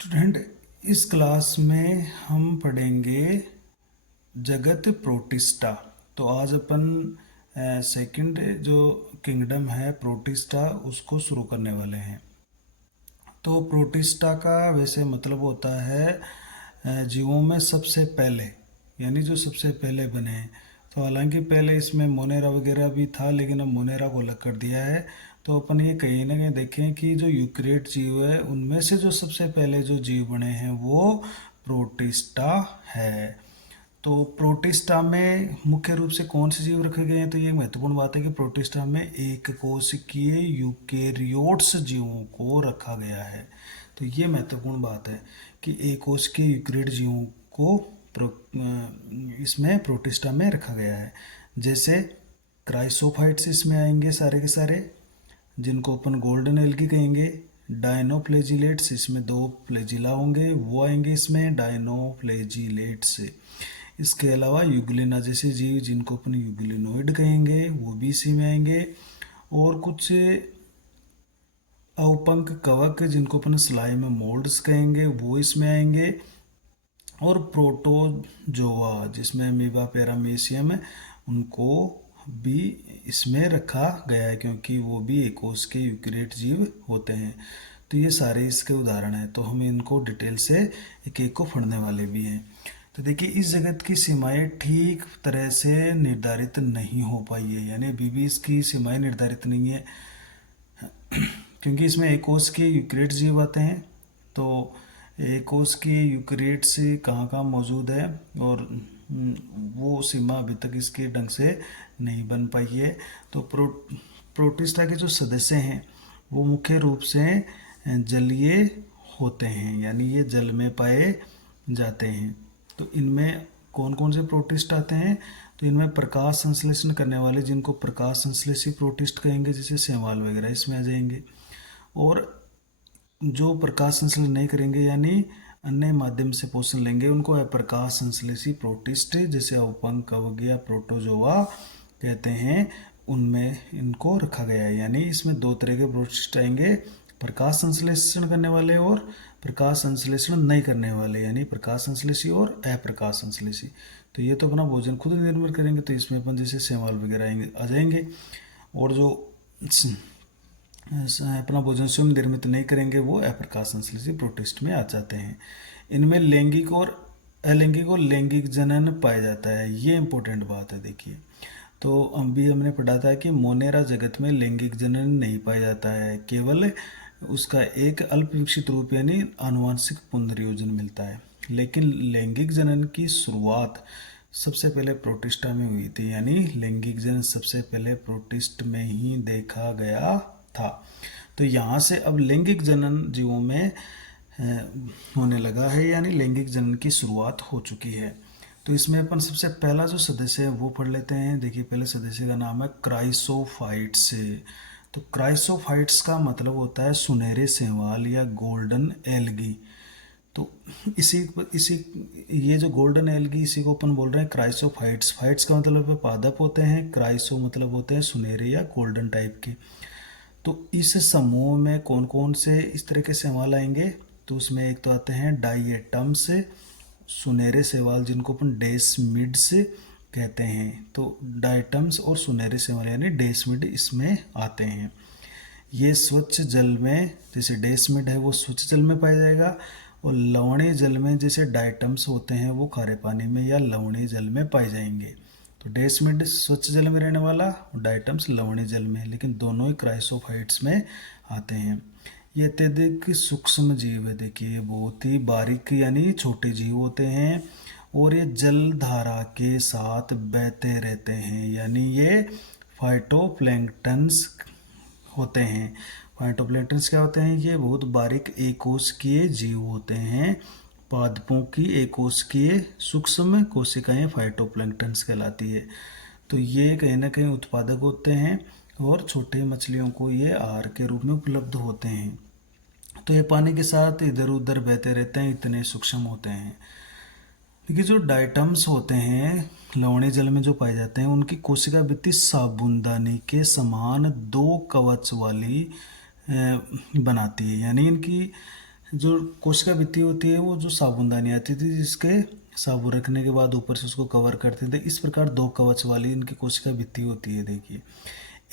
Student, इस class में हम पढ़ेंगे जगत प्रोटिस्टा। तो आज अपन सेकंड जो किंगडम है प्रोटिस्टा उसको शुरू करने वाले हैं। तो प्रोटिस्टा का वैसे मतलब होता है जीवों में सबसे पहले, यानी जो सबसे पहले बने हैं। तो हालांकि पहले इसमें मोनेरा वगैरह भी था, लेकिन अब मोनेरा को अलग कर दिया है। तो अपन ये कहीं ना कहीं देखें कि जो यूक्रेट जीव है उनमें से जो सबसे पहले जो जीव बने हैं वो प्रोटिस्टा है। तो प्रोटिस्टा में मुख्य रूप से कौन से जीव रखे गए हैं? तो ये महत्वपूर्ण बात है कि प्रोटिस्टा में एक कोशिकीय यूकेरियोट्स जीवों को रखा गया है। तो ये महत्वपूर्ण बात है कि एक कोशिकीय यूक्रेट जीवों को इसमें प्रोटिस्टा में रखा गया है। जैसे क्राइसोफाइट्स इसमें आएंगे सारे के सारे, जिनको अपन गोल्डन एल्गी कहेंगे। डायनोफ्लेजिलेट्स, इसमें दो फ्लेजिला होंगे, वो आएंगे इसमें डायनोफ्लेजिलेट्स। इसके अलावा यूग्लिना जैसे जीव जिनको अपन यूग्लिनोइड कहेंगे वो भी इसी में आएंगे। और कुछ अवपंक कवक जिनको अपन स्लाइम मोल्ड्स कहेंगे वो इसमें आएंगे। और प्रोटोजोआ जिसमें अमीबा पैरामीशियम है उनको भी इसमें रखा गया है, क्योंकि वो भी एक कोश के यूक्रेट जीव होते हैं। तो ये सारे इसके उदाहरण हैं। तो हम इनको डिटेल से एक एक को पढ़ने वाले भी हैं। तो देखिए, इस जगत की सीमाएं ठीक तरह से निर्धारित नहीं हो पाई है, यानी अभी भी इसकी सीमाएं निर्धारित नहीं है क्योंकि इसमें एक कोश के यूक्रेट जीव आते हैं। तो एक कोश की यूक्रेट्स कहाँ कहाँ मौजूद है और वो सीमा अभी तक इसके ढंग से नहीं बन पाई है। तो प्रोटिस्टा के जो सदस्य हैं वो मुख्य रूप से जलीय होते हैं, यानी ये जल में पाए जाते हैं। तो इनमें कौन कौन से प्रोटिस्ट आते हैं? तो इनमें प्रकाश संश्लेषण करने वाले जिनको प्रकाश संश्लेषी प्रोटिस्ट कहेंगे, जैसे शैवाल वगैरह इसमें आ जाएंगे। और जो प्रकाश संश्लेषण नहीं करेंगे यानी अन्य माध्यम से पोषण लेंगे उनको अप्रकाश संश्लेषी प्रोटिस्ट, जैसे अवपंक कवक या प्रोटोजोआ कहते हैं, उनमें इनको रखा गया है। यानी इसमें दो तरह के प्रोटिस्ट आएंगे, प्रकाश संश्लेषण करने वाले और प्रकाश संश्लेषण नहीं करने वाले, यानी प्रकाश संश्लेषी और अप्रकाश संश्लेषी। तो ये तो अपना भोजन खुद निर्भर करेंगे, तो इसमें अपन जैसे शैवाल वगैरह आएंगे आ जाएंगे। और जो अपना भोजन स्वयं निर्मित नहीं करेंगे वो अप्रकाश संश्लेषी प्रोटिस्ट में आ जाते हैं। इनमें लैंगिक और अलैंगिक और लैंगिक जनन पाया जाता है, ये इंपॉर्टेंट बात है। देखिए, तो अभी हमने पढ़ा था कि मोनेरा जगत में लैंगिक जनन नहीं पाया जाता है, केवल उसका एक अल्प विकसित रूप यानी आनुवंशिक पुनर्योजन मिलता है। लेकिन लैंगिक जनन की शुरुआत सबसे पहले प्रोटिस्टा में हुई थी, यानी लैंगिक जनन सबसे पहले प्रोटिस्ट में ही देखा गया था। तो यहाँ से अब लैंगिक जनन जीवों में होने लगा है, यानी लैंगिक जनन की शुरुआत हो चुकी है। तो इसमें अपन सबसे पहला जो सदस्य है वो पढ़ लेते हैं। देखिए, पहले सदस्य का नाम है क्राइसोफाइट्स। तो क्राइसोफाइट्स का मतलब होता है सुनहरे शैवाल या गोल्डन एल्गी। तो इसी इसी ये जो गोल्डन एल्गी इसी को अपन बोल रहे हैं क्राइसोफाइट्स। फाइट्स का मतलब पादप होते हैं, क्राइसो मतलब होते हैं सुनहरे या गोल्डन टाइप के। तो इस समूह में कौन कौन से इस तरह के शैवाल आएंगे? तो उसमें एक तो आते हैं डाइएटम्स, सुनहरे शैवाल जिनको अपन डेस्मिड्स कहते हैं। तो डाइटम्स और सुनहरे शैवाल यानी डेस्मिड इसमें आते हैं। ये स्वच्छ जल में, जैसे डेस्मिड है वो स्वच्छ जल में पाया जाएगा, और लवणीय जल में जैसे डाइटम्स होते हैं वो खारे पानी में या लवणीय जल में पाए जाएंगे। तो डेस्मिड स्वच्छ जल में रहने वाला और डाइटम्स लवणीय जल में, लेकिन दोनों ही क्राइसोफाइट्स में आते हैं। ये अत्यधिक सूक्ष्म जीव है। देखिए, बहुत ही बारीक यानी छोटे जीव होते हैं और ये जल धारा के साथ बहते रहते हैं, यानी ये फाइटोप्लैंक्टन्स होते हैं। फाइटोप्लैंक्टन्स क्या होते हैं? ये बहुत बारीक एकोष्कीय जीव होते हैं। पादपों की एकोष्कीय सूक्ष्म कोशिकाएं फाइटोप्लैंक्टन्स कहलाती है। तो ये कहीं ना कहीं उत्पादक होते हैं और छोटे मछलियों को ये आहार के रूप में उपलब्ध होते हैं। तो ये पानी के साथ इधर उधर बहते रहते हैं, इतने सूक्ष्म होते हैं। देखिए, जो डाइटम्स होते हैं लवणीय जल में जो पाए जाते हैं उनकी कोशिका भित्ति साबुनदानी के समान दो कवच वाली बनाती है, यानी इनकी जो कोशिका भित्ति होती है वो जो साबुनदानी आती थी जिसके साबुन रखने के बाद ऊपर से उसको कवर करते थे, इस प्रकार दो कवच वाली इनकी कोशिका भित्ति होती है। देखिए,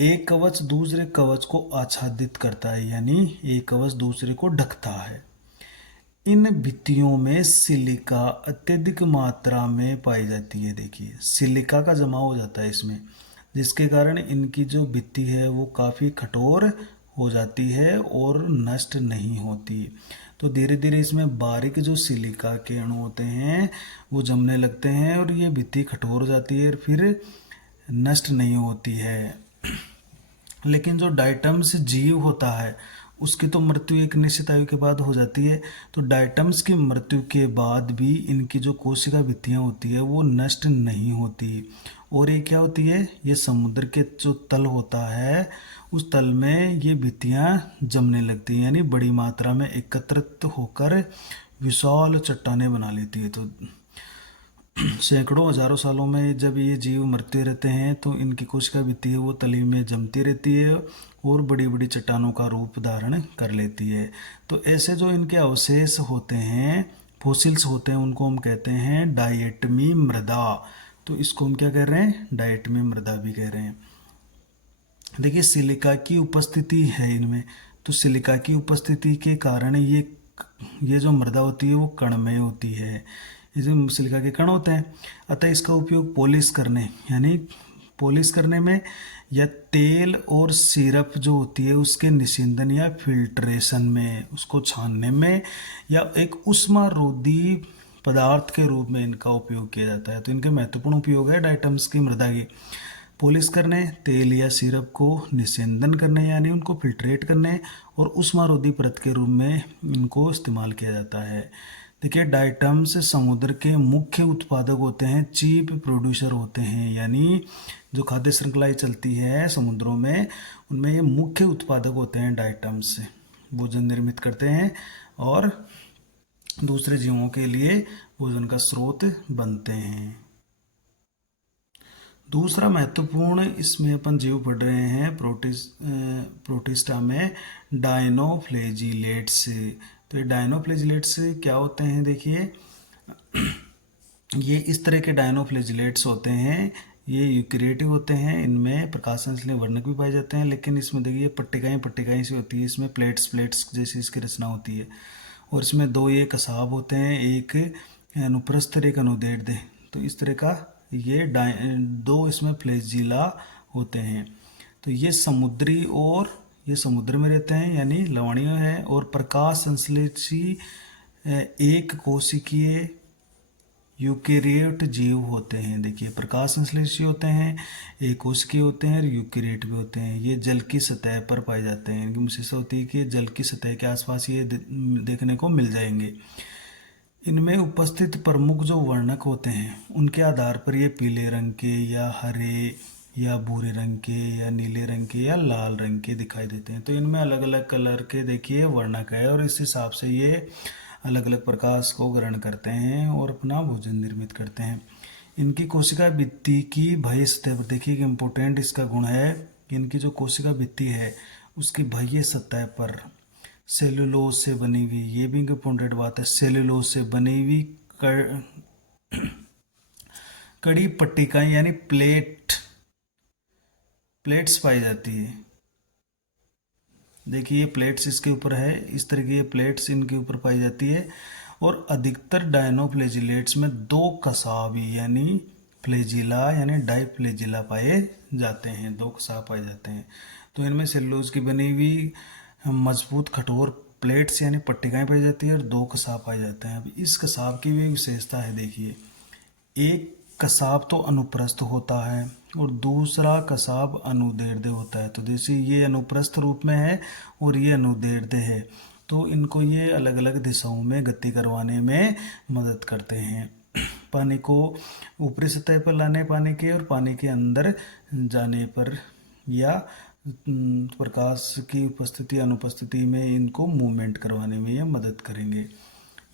एक कवच दूसरे कवच को आच्छादित करता है, यानी एक कवच दूसरे को ढकता है। इन भित्तियों में सिलिका अत्यधिक मात्रा में पाई जाती है। देखिए, सिलिका का जमा हो जाता है इसमें, जिसके कारण इनकी जो भित्ति है वो काफ़ी कठोर हो जाती है और नष्ट नहीं होती। तो धीरे धीरे इसमें बारीक जो सिलिका के अणु होते हैं वो जमने लगते हैं और ये भित्ति कठोर हो जाती है और फिर नष्ट नहीं होती है। लेकिन जो डायटम्स जीव होता है उसकी तो मृत्यु एक निश्चित आयु के बाद हो जाती है। तो डायटम्स की मृत्यु के बाद भी इनकी जो कोशिका भित्तियाँ होती है वो नष्ट नहीं होती। और ये क्या होती है, ये समुद्र के जो तल होता है उस तल में ये भित्तियाँ जमने लगती हैं, यानी बड़ी मात्रा में एकत्रित होकर विशाल चट्टानें बना लेती है। तो सैकड़ों हजारों सालों में जब ये जीव मरते रहते हैं तो इनकी कोशिका भित्ति है वो तली में जमती रहती है और बड़ी बड़ी चट्टानों का रूप धारण कर लेती है। तो ऐसे जो इनके अवशेष होते हैं, फोसिल्स होते हैं, उनको हम कहते हैं डायटमी मृदा। तो इसको हम क्या कह रहे हैं, डायटमी मृदा भी कह रहे हैं। देखिए, सिलिका की उपस्थिति है इनमें, तो सिलिका की उपस्थिति के कारण ये जो मृदा होती है वो कणमय होती है। ये जो सिलिका के कण होते हैं, अतः इसका उपयोग पॉलिश करने, यानी पॉलिश करने में, या तेल और सिरप जो होती है उसके निस्यंदन या फिल्ट्रेशन में, उसको छानने में, या एक ऊष्मारोधी पदार्थ के रूप में इनका उपयोग किया जाता है। तो इनके महत्वपूर्ण उपयोग है डायटम्स की मृदा के, पॉलिश करने, तेल या सिरप को निस्यंदन करने यानी उनको फिल्ट्रेट करने, और ऊष्मारोधी परत के रूप में इनको इस्तेमाल किया जाता है। देखिए, डायटम्स समुद्र के मुख्य उत्पादक होते हैं, चीफ प्रोड्यूसर होते हैं, यानी जो खाद्य श्रृंखलाएं चलती है समुद्रों में उनमें ये मुख्य उत्पादक होते हैं। डायटम्स भोजन निर्मित करते हैं और दूसरे जीवों के लिए भोजन का स्रोत बनते हैं। दूसरा महत्वपूर्ण इसमें अपन जीव पढ़ रहे हैं प्रोटिस्टा में डायनोफ्लेजिलेट्स। तो ये डायनोफ्लेजिलेट्स क्या होते हैं, देखिए ये इस तरह के डायनोफ्लेजिलेट्स होते हैं, ये यूकेरियोटिक होते हैं, इनमें प्रकाश संश्लेषी वर्णक भी पाए जाते हैं, लेकिन इसमें देखिए पट्टिकाएं सी होती है, इसमें प्लेट्स जैसी इसकी रचना होती है। और इसमें दो ये कसाब होते हैं, एक अनुप्रस्थ और एक अनुदैर्ध्य। तो इस तरह का ये दो इसमें फ्लैजिला होते हैं। तो ये समुद्री और ये समुद्र में रहते हैं, यानी लवणीय है, और प्रकाश संश्लेषी एक कोशिकीय यूकेरियोट जीव होते हैं। देखिए, प्रकाश संश्लेषी होते हैं, एक कोशिकीय होते हैं और यूकेरियोट भी होते हैं। ये जल की सतह पर पाए जाते हैं, इनकी विशेषता होती है कि जल की सतह के आसपास ये देखने को मिल जाएंगे। इनमें उपस्थित प्रमुख जो वर्णक होते हैं उनके आधार पर ये पीले रंग के या हरे या भूरे रंग के या नीले रंग के या लाल रंग के दिखाई देते हैं। तो इनमें अलग अलग कलर के देखिए वर्णक है और इस हिसाब से ये अलग अलग प्रकाश को ग्रहण करते हैं और अपना भोजन निर्मित करते हैं। इनकी कोशिका भित्ति की बाह्य सतह पर देखिए कि इम्पोर्टेंट इसका गुण है कि इनकी जो कोशिका भित्ति है उसकी बाह्य सतह पर सेलुलोज से बनी हुई, ये भी इम्पोर्टेंट बात है, सेलुलोज से बनी हुई कड़ी पट्टिकाएं यानी प्लेट्स पाई जाती है। देखिए, ये प्लेट्स इसके ऊपर है, इस तरह की ये प्लेट्स इनके ऊपर पाई जाती है। और अधिकतर डायनोफ्लेजिलेट्स में दो कसाबी यानी फ्लेजिला यानी डाइफ्लेजिला पाए जाते हैं, दो कसाब पाए जाते हैं। तो इनमें सेलुलोज की बनी हुई मजबूत कठोर प्लेट्स यानी पट्टिकाएं पाई जाती है और दो कसाब पाए जाते हैं। अब इस कसाब की भी विशेषता है, देखिए एक कसाब तो अनुप्रस्थ होता है और दूसरा कसाब अनुदैर्ध्य होता है। तो जैसे ये अनुप्रस्थ रूप में है और ये अनुदैर्ध्य है, तो इनको ये अलग अलग दिशाओं में गति करवाने में मदद करते हैं। पानी को ऊपरी सतह पर लाने पानी के और पानी के अंदर जाने पर या प्रकाश की उपस्थिति अनुपस्थिति में इनको मूवमेंट करवाने में ये मदद करेंगे।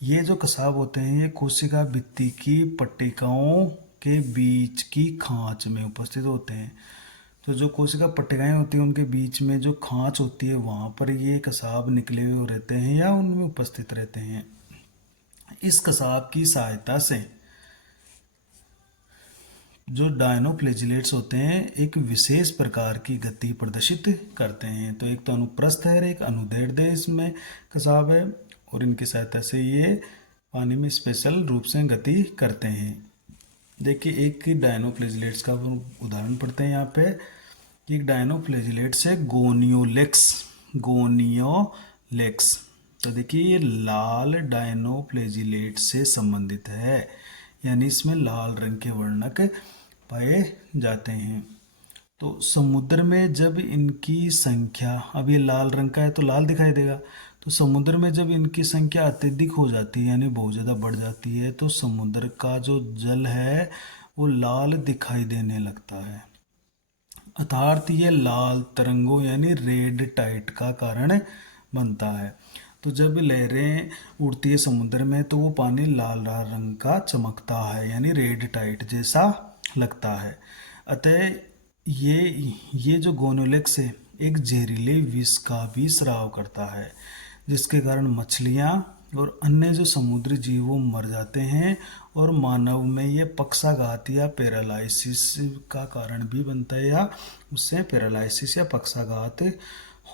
ये जो कसाब होते हैं ये कोशिका भित्ति की पट्टिकाओं के बीच की खांच में उपस्थित होते हैं। तो जो कोशिका पट्टिकाएं होती हैं उनके बीच में जो खांच होती है वहाँ पर ये कसाब निकले हुए रहते हैं या उनमें उपस्थित रहते हैं। इस कसाब की सहायता से जो डायनोफ्लैजिलेट्स होते हैं एक विशेष प्रकार की गति प्रदर्शित करते हैं। तो एक तो अनुप्रस्थ है और एक अनुदैर्ध्य इसमें कसाब है, और इनकी सहायता से ये पानी में स्पेशल रूप से गति करते हैं। देखिए एक डायनोफ्लैजिलेट्स का उदाहरण पढ़ते हैं यहाँ पे। एक डायनोफ्लैजिलेट्स है गोनियोलेक्स। गोनियोलेक्स, तो देखिए ये लाल डायनोफ्लैजिलेट से संबंधित है, यानी इसमें लाल रंग के वर्णक पाए जाते हैं। तो समुद्र में जब इनकी संख्या, अब ये लाल रंग का है तो लाल दिखाई देगा, तो समुद्र में जब इनकी संख्या अत्यधिक हो जाती है यानी बहुत ज़्यादा बढ़ जाती है तो समुद्र का जो जल है वो लाल दिखाई देने लगता है। अर्थात ये लाल तरंगों यानी रेड टाइड का कारण बनता है। तो जब लहरें उड़ती है समुद्र में तो वो पानी लाल लाल रंग का चमकता है यानी रेड टाइड जैसा लगता है। अतः ये जो गोनोलेक्स है एक जहरीले विष का भी स्राव करता है, जिसके कारण मछलियाँ और अन्य जो समुद्री जीव वो मर जाते हैं, और मानव में ये पक्षाघात या पैरालाइसिस का कारण भी बनता है, या उससे पैरालाइसिस या पक्षाघात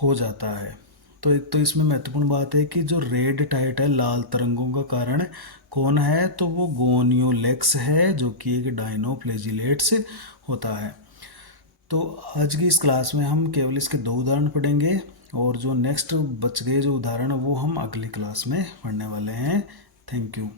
हो जाता है। तो एक तो इसमें महत्वपूर्ण बात है कि जो रेड टाइड है लाल तरंगों का कारण कौन है, तो वो गोनियोलेक्स है जो कि एक डायनोफ्लैजिलेट्स होता है। तो आज की इस क्लास में हम केवल इसके 2 उदाहरण पढ़ेंगे, और जो नेक्स्ट बच गए जो उदाहरण वो हम अगली क्लास में पढ़ने वाले हैं। Thank you.